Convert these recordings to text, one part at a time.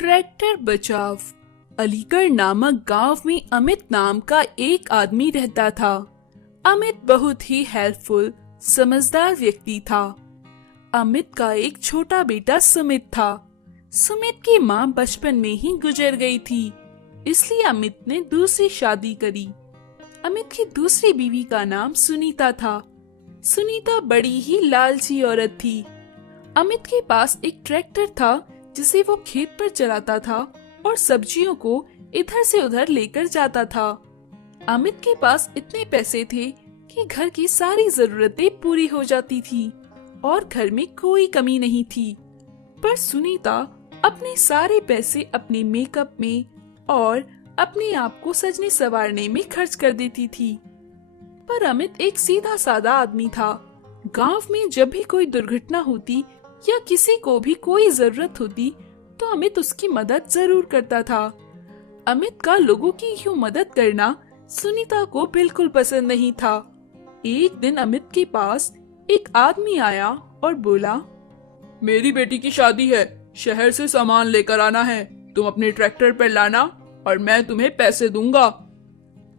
Tractor बचाव। अलीगढ़ नामक गांव में अमित नाम का एक आदमी रहता था। अमित बहुत ही हेल्पफुल, समझदार व्यक्ति था। अमित का एक छोटा बेटा सुमित था। सुमित की माँ बचपन में ही गुजर गई थी, इसलिए अमित ने दूसरी शादी करी। अमित की दूसरी बीवी का नाम सुनीता था। सुनीता बड़ी ही लालची औरत थी। अमित के पास एक ट्रैक्टर था जिसे वो खेत पर चलाता था और सब्जियों को इधर से उधर लेकर जाता था। अमित के पास इतने पैसे थे कि घर की सारी जरूरतें पूरी हो जाती थी और घर में कोई कमी नहीं थी। पर सुनीता अपने सारे पैसे अपने मेकअप में और अपने आप को सजने संवारने में खर्च कर देती थी। पर अमित एक सीधा सादा आदमी था। गांव में जब भी कोई दुर्घटना होती या किसी को भी कोई जरूरत होती तो अमित उसकी मदद जरूर करता था। अमित का लोगों की यूं मदद करना सुनीता को बिल्कुल पसंद नहीं था। एक दिन अमित के पास एक आदमी आया और बोला, मेरी बेटी की शादी है, शहर से सामान लेकर आना है, तुम अपने ट्रैक्टर पर लाना और मैं तुम्हें पैसे दूंगा।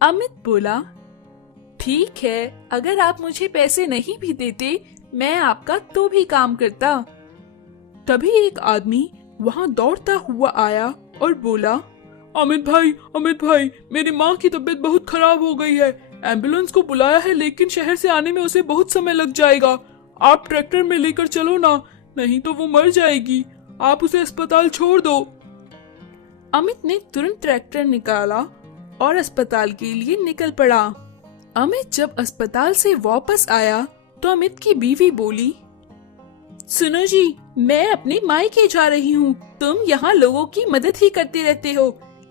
अमित बोला, ठीक है, अगर आप मुझे पैसे नहीं भी देते मैं आपका तो भी काम करता। तभी एक आदमी वहाँ दौड़ता हुआ आया और बोला, अमित भाई, मेरी माँ की तबीयत बहुत खराब हो गई है, एम्बुलेंस को बुलाया है लेकिन शहर से आने में उसे बहुत समय लग जाएगा। आप ट्रैक्टर में लेकर चलो ना, नहीं तो वो मर जाएगी, आप उसे अस्पताल छोड़ दो। अमित ने तुरंत ट्रैक्टर निकाला और अस्पताल के लिए निकल पड़ा। अमित जब अस्पताल से वापस आया तो अमित की बीवी बोली, सुनो जी, मैं अपने मायके जा रही हूँ, तुम यहाँ लोगों की मदद ही करते रहते हो।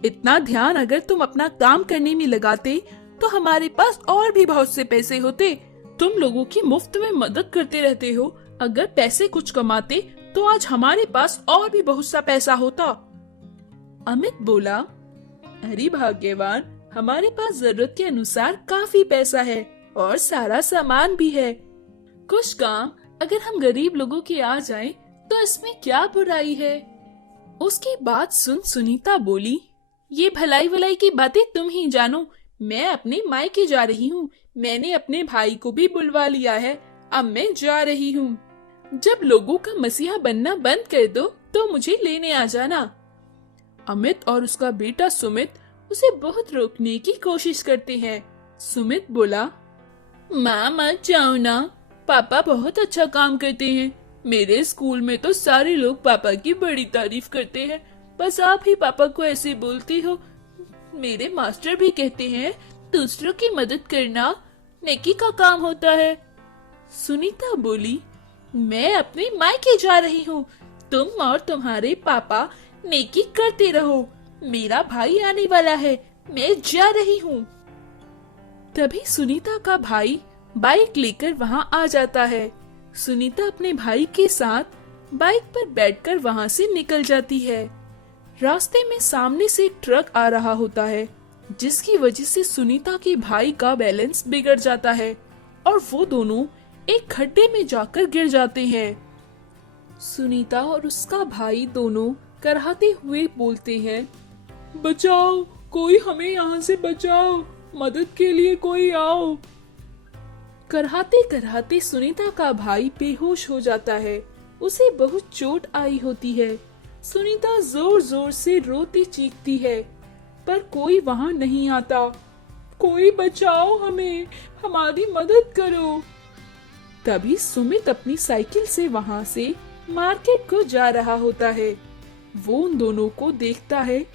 इतना ध्यान अगर तुम अपना काम करने में लगाते तो हमारे पास और भी बहुत से पैसे होते। तुम लोगों की मुफ्त में मदद करते रहते हो, अगर पैसे कुछ कमाते तो आज हमारे पास और भी बहुत सा पैसा होता। अमित बोला, अरे भाग्यवान, हमारे पास जरूरत के अनुसार काफी पैसा है और सारा सामान भी है। कुछ काम अगर हम गरीब लोगों के आ जाएं, तो इसमें क्या बुराई है। उसकी बात सुन सुनीता बोली, ये भलाई वलाई की बातें तुम ही जानो, मैं अपने मायके जा रही हूँ, मैंने अपने भाई को भी बुलवा लिया है, अब मैं जा रही हूँ। जब लोगों का मसीहा बनना बंद कर दो तो मुझे लेने आ जाना। अमित और उसका बेटा सुमित उसे बहुत रोकने की कोशिश करते हैं। सुमित बोला, माँ मत जाओ ना, पापा बहुत अच्छा काम करते हैं, मेरे स्कूल में तो सारे लोग पापा की बड़ी तारीफ करते हैं, बस आप ही पापा को ऐसे बोलती हो। मेरे मास्टर भी कहते हैं दूसरों की मदद करना नेकी का काम होता है। सुनीता बोली, मैं अपने मायके जा रही हूँ, तुम और तुम्हारे पापा नेकी करते रहो, मेरा भाई आने वाला है, मैं जा रही हूँ। तभी सुनीता का भाई बाइक लेकर वहाँ आ जाता है। सुनीता अपने भाई के साथ बाइक पर बैठकर वहाँ से निकल जाती है। रास्ते में सामने से एक ट्रक आ रहा होता है, जिसकी वजह से सुनीता के भाई का बैलेंस बिगड़ जाता है और वो दोनों एक खड्डे में जाकर गिर जाते हैं। सुनीता और उसका भाई दोनों कराहते हुए बोलते हैं, बचाओ, कोई हमें यहाँ से बचाओ, मदद के लिए कोई आओ। कराहते कराहते सुनीता का भाई बेहोश हो जाता है, उसे बहुत चोट आई होती है। सुनीता जोर जोर से रोती चीखती है, पर कोई वहाँ नहीं आता। कोई बचाओ हमें, हमारी मदद करो। तभी सुमित अपनी साइकिल से वहाँ से मार्केट को जा रहा होता है। वो उन दोनों को देखता है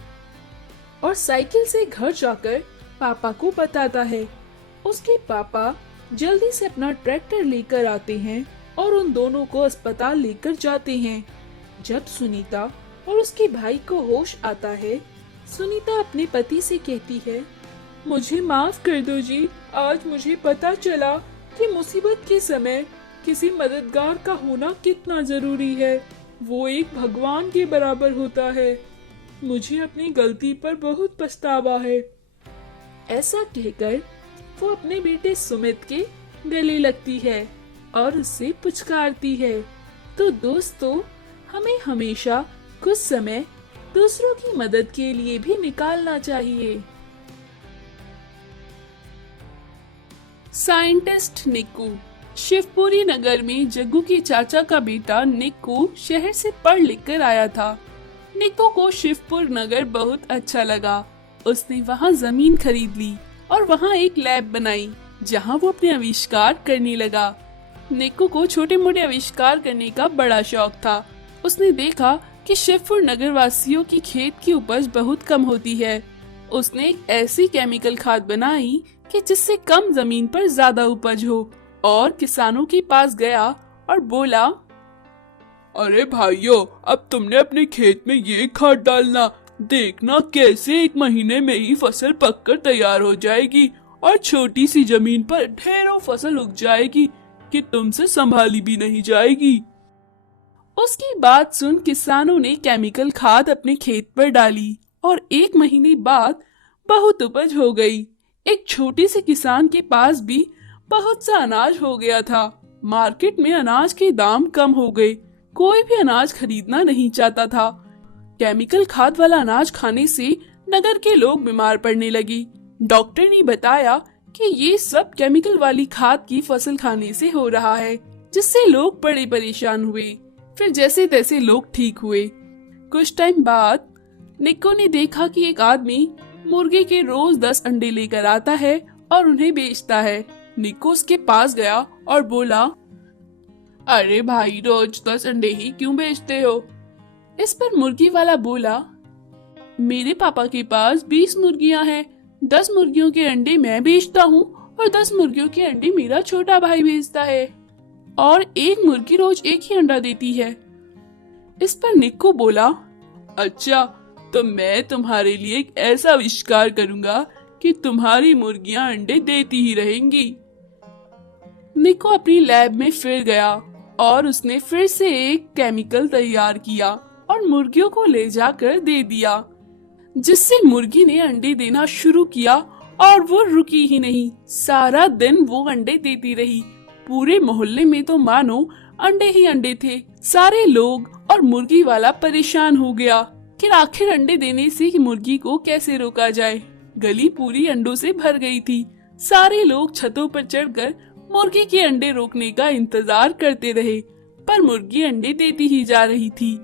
और साइकिल से घर जाकर पापा को बताता है। उसके पापा जल्दी से अपना ट्रैक्टर लेकर आते हैं और उन दोनों को अस्पताल लेकर जाते हैं। जब सुनीता और उसके भाई को होश आता है, सुनीता अपने पति से कहती है, मुझे माफ कर दो जी, आज मुझे पता चला कि मुसीबत के समय किसी मददगार का होना कितना जरूरी है, वो एक भगवान के बराबर होता है। मुझे अपनी गलती पर बहुत पछतावा है। ऐसा कहकर वो अपने बेटे सुमित के गले लगती है और उससे पुचकारती है। तो दोस्तों, हमें हमेशा कुछ समय दूसरों की मदद के लिए भी निकालना चाहिए। साइंटिस्ट निक्कू। शिवपुरी नगर में जग्गू के चाचा का बेटा निक्कू शहर से पढ़ लिख कर आया था। निक्कू को शिवपुर नगर बहुत अच्छा लगा। उसने वहाँ जमीन खरीद ली और वहाँ एक लैब बनाई जहाँ वो अपने आविष्कार करने लगा। निक्कू को छोटे मोटे आविष्कार करने का बड़ा शौक था। उसने देखा कि शिवपुर नगर वासियों की खेत की उपज बहुत कम होती है। उसने एक ऐसी केमिकल खाद बनाई कि जिससे कम जमीन पर ज्यादा उपज हो, और किसानों के पास गया और बोला, अरे भाइयों, अब तुमने अपने खेत में ये खाद डालना, देखना कैसे 1 महीने में ही फसल पककर तैयार हो जाएगी और छोटी सी जमीन पर ढेरों फसल उग जाएगी कि तुमसे संभाली भी नहीं जाएगी। उसकी बात सुन किसानों ने केमिकल खाद अपने खेत पर डाली और 1 महीने बाद बहुत उपज हो गई। एक छोटे से किसान के पास भी बहुत सा अनाज हो गया था। मार्केट में अनाज के दाम कम हो गए। कोई भी अनाज खरीदना नहीं चाहता था। केमिकल खाद वाला अनाज खाने से नगर के लोग बीमार पड़ने लगी। डॉक्टर ने बताया कि ये सब केमिकल वाली खाद की फसल खाने से हो रहा है, जिससे लोग बड़े परेशान हुए। फिर जैसे तैसे लोग ठीक हुए। कुछ टाइम बाद निक्कू ने देखा कि एक आदमी मुर्गे के रोज 10 अंडे लेकर आता है और उन्हें बेचता है। निक्कू उसके पास गया और बोला, अरे भाई, रोज 10 अंडे ही क्यों बेचते हो? इस पर मुर्गी वाला बोला, मेरे पापा के पास 20 मुर्गियां हैं। 10 मुर्गियों के अंडे मैं बेचता हूँ और 10 मुर्गियों के अंडे मेरा छोटा भाई बेचता है, और एक मुर्गी रोज एक ही अंडा देती है। इस पर निक्कू बोला, अच्छा, तो मैं तुम्हारे लिए एक ऐसा आविष्कार करूंगा कि तुम्हारी मुर्गियां अंडे देती ही रहेंगी। निक्कू अपनी लैब में फिर गया और उसने फिर से एक केमिकल तैयार किया और मुर्गियों को ले जाकर दे दिया, जिससे मुर्गी ने अंडे देना शुरू किया और वो रुकी ही नहीं। सारा दिन वो अंडे देती रही। पूरे मोहल्ले में तो मानो अंडे ही अंडे थे। सारे लोग और मुर्गी वाला परेशान हो गया कि आखिर अंडे देने से मुर्गी को कैसे रोका जाए। गली पूरी अंडों से भर गई थी। सारे लोग छतों पर चढ़कर मुर्गी के अंडे रोकने का इंतजार करते रहे, पर मुर्गी अंडे देती ही जा रही थी।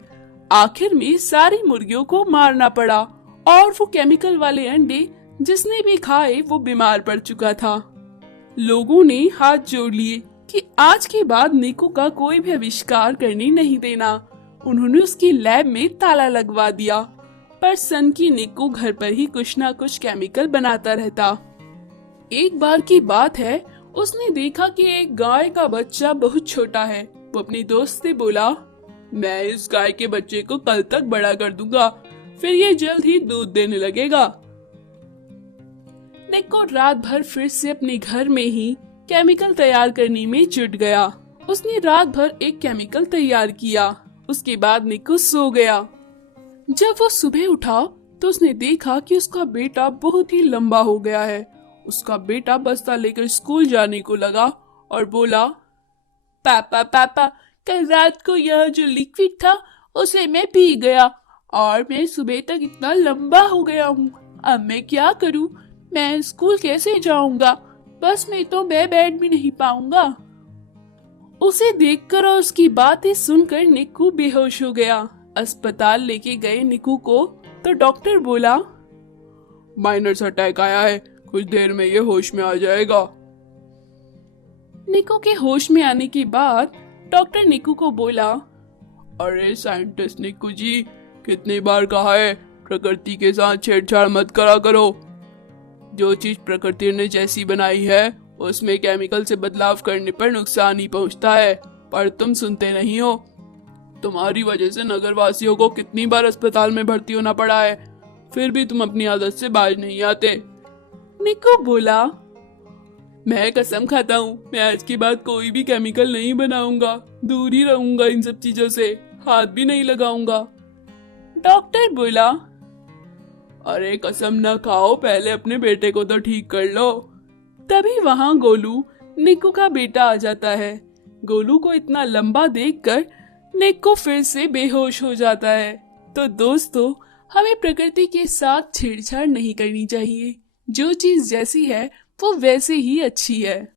आखिर में सारी मुर्गियों को मारना पड़ा और वो केमिकल वाले अंडे जिसने भी खाए वो बीमार पड़ चुका था। लोगों ने हाथ जोड़ लिए कि आज के बाद निक्कू का कोई भी आविष्कार करने नहीं देना। उन्होंने उसकी लैब में ताला लगवा दिया, पर सन की निक्कू घर पर ही कुछ ना कुछ केमिकल बनाता रहता। एक बार की बात है, उसने देखा कि एक गाय का बच्चा बहुत छोटा है। वो अपने दोस्त से बोला, मैं इस गाय के बच्चे को कल तक बड़ा कर दूंगा, फिर ये जल्द ही दूध देने लगेगा। निक्कू रात भर फिर से अपने घर में ही केमिकल तैयार करने में जुट गया। उसने रात भर एक केमिकल तैयार किया। उसके बाद निक्कू सो गया। जब वो सुबह उठा तो उसने देखा कि उसका बेटा बहुत ही लंबा हो गया है। उसका बेटा बस्ता लेकर स्कूल जाने को लगा और बोला, पापा पापा, कल रात को यह जो लिक्विड था उसे मैं पी गया और मैं सुबह तक इतना लंबा हो गया हूँ। अब मैं क्या करूँ? मैं स्कूल कैसे जाऊँगा? बस में तो मैं बैठ भी नहीं पाऊंगा। उसे देखकर और उसकी बातें सुनकर निक्कू बेहोश हो गया। अस्पताल लेके गए निक्कू को तो डॉक्टर बोला, माइनर अटैक आया है, कुछ देर में ये होश में आ जाएगा। निक्कू के होश में आने के बाद डॉक्टर निक्कू को बोला, अरे साइंटिस्ट निक्कू जी, कितनी बार कहा है प्रकृति के साथ छेड़छाड़ मत करा करो। जो चीज प्रकृति ने जैसी बनाई है उसमें केमिकल से बदलाव करने पर नुकसान ही पहुंचता है, पर तुम सुनते नहीं हो। तुम्हारी वजह से नगर वासियों को कितनी बार अस्पताल में भर्ती होना पड़ा है, फिर भी तुम अपनी आदत से बाज नहीं आते। निक्कू बोला, मैं कसम खाता हूँ, मैं आज के बाद कोई भी केमिकल नहीं बनाऊंगा, दूर ही रहूंगा इन सब चीजों से, हाथ भी नहीं लगाऊंगा। डॉक्टर बोला, अरे कसम न खाओ, पहले अपने बेटे को तो ठीक कर लो। तभी वहाँ गोलू, निक्कू का बेटा आ जाता है। गोलू को इतना लंबा देखकर निक्कू फिर से बेहोश हो जाता है। तो दोस्तों, हमें प्रकृति के साथ छेड़छाड़ नहीं करनी चाहिए। जो चीज जैसी है वो वैसे ही अच्छी है।